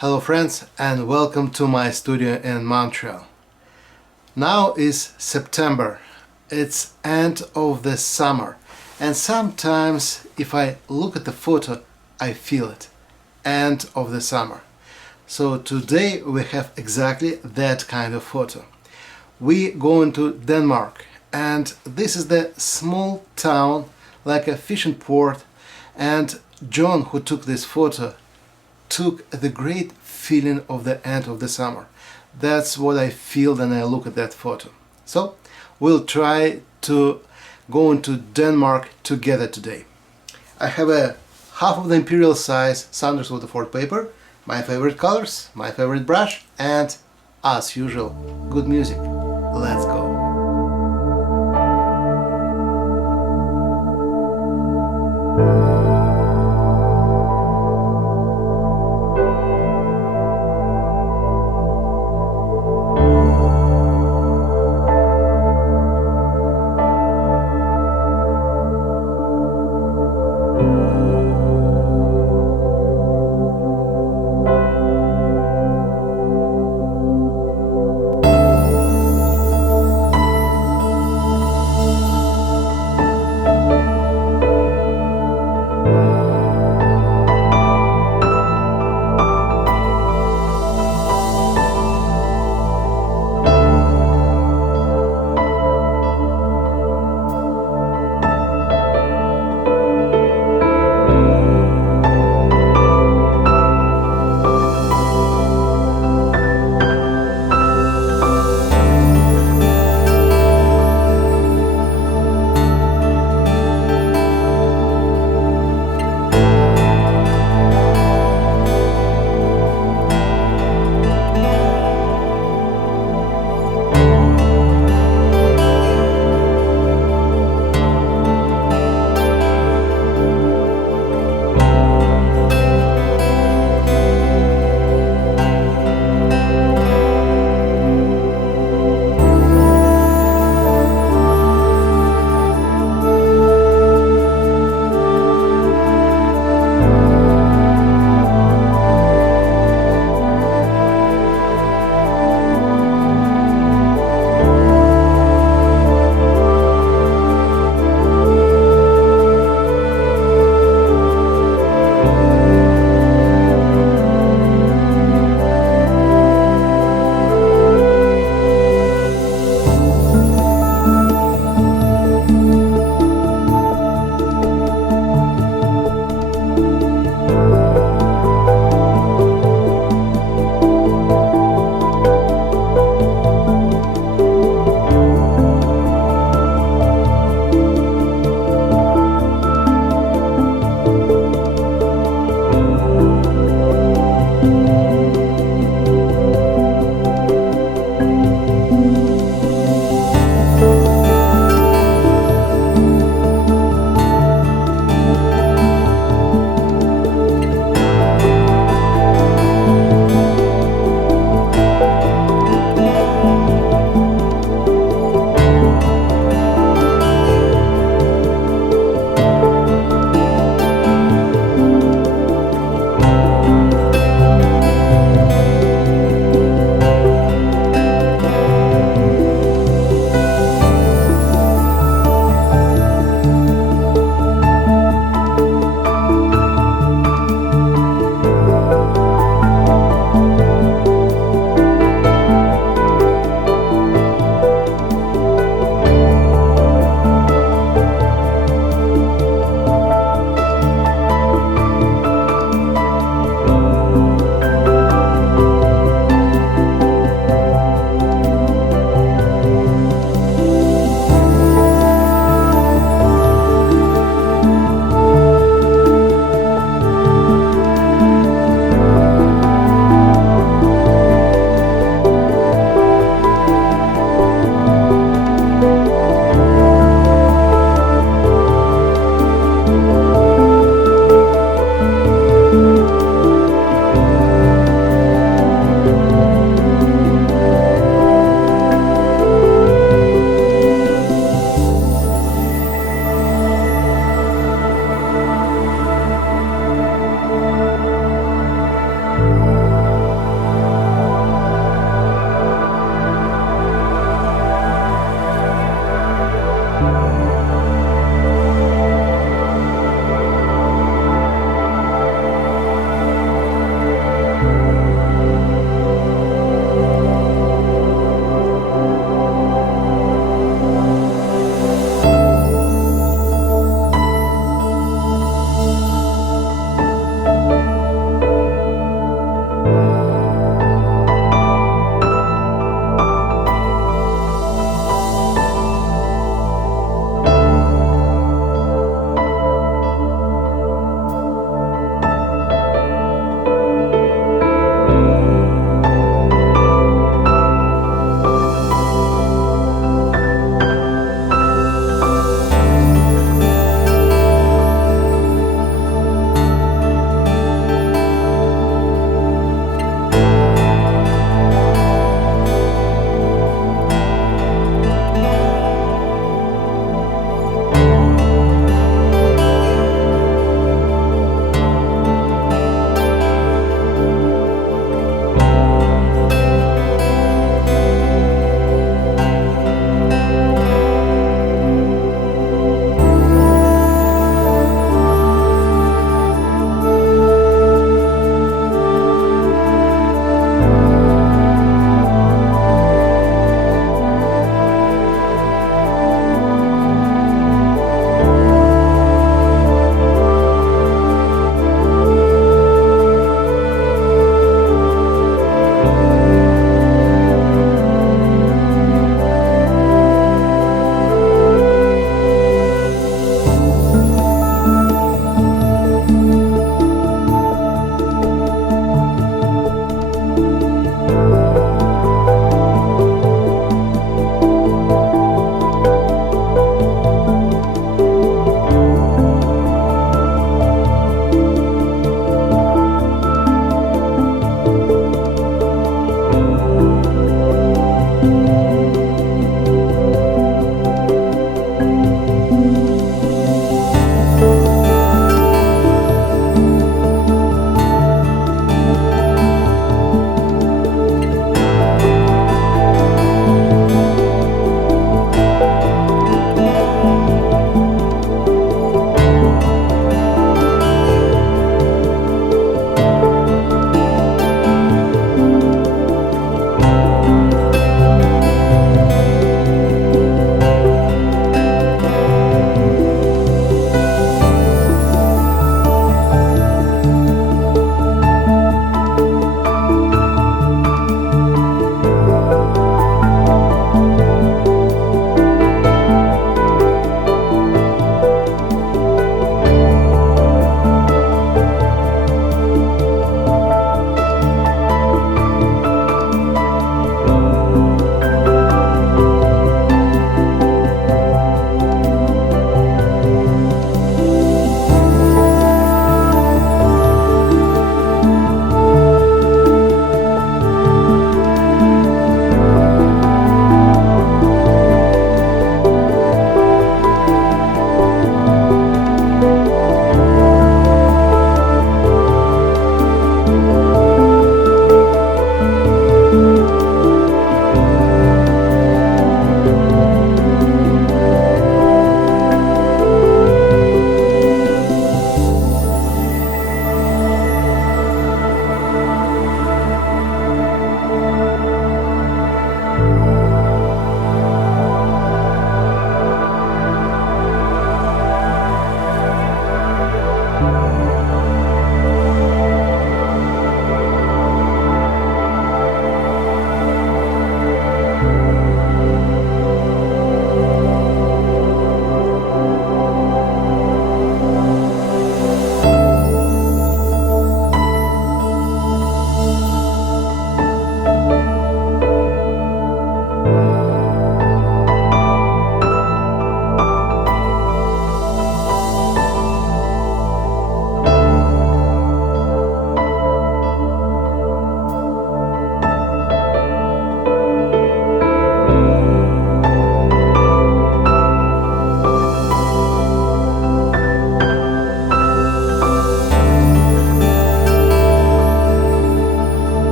Hello friends and welcome to my studio in Montreal. Now is September. It's end of the summer and sometimes if I look at the photo I feel it. End of the summer. So today we have exactly that kind of photo. We go into Denmark and this is the small town like a fishing port, and John, who took this photo, took the great feeling of the end of the summer. That's what I feel when I look at that photo. So we'll try to go into Denmark together today. I have a half of the imperial size Saunders Waterford paper, my favorite colors, my favorite brush, and as usual, good music. Let's go.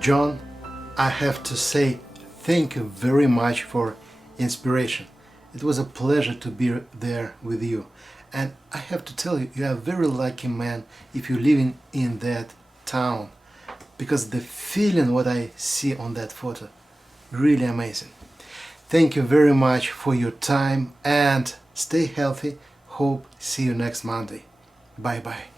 John, I have to say thank you very much for inspiration. It was a pleasure to be there with you. And I have to tell you, you are a very lucky man if you're living in that town. Because the feeling what I see on that photo, really amazing. Thank you very much for your time and stay healthy. Hope see you next Monday. Bye bye.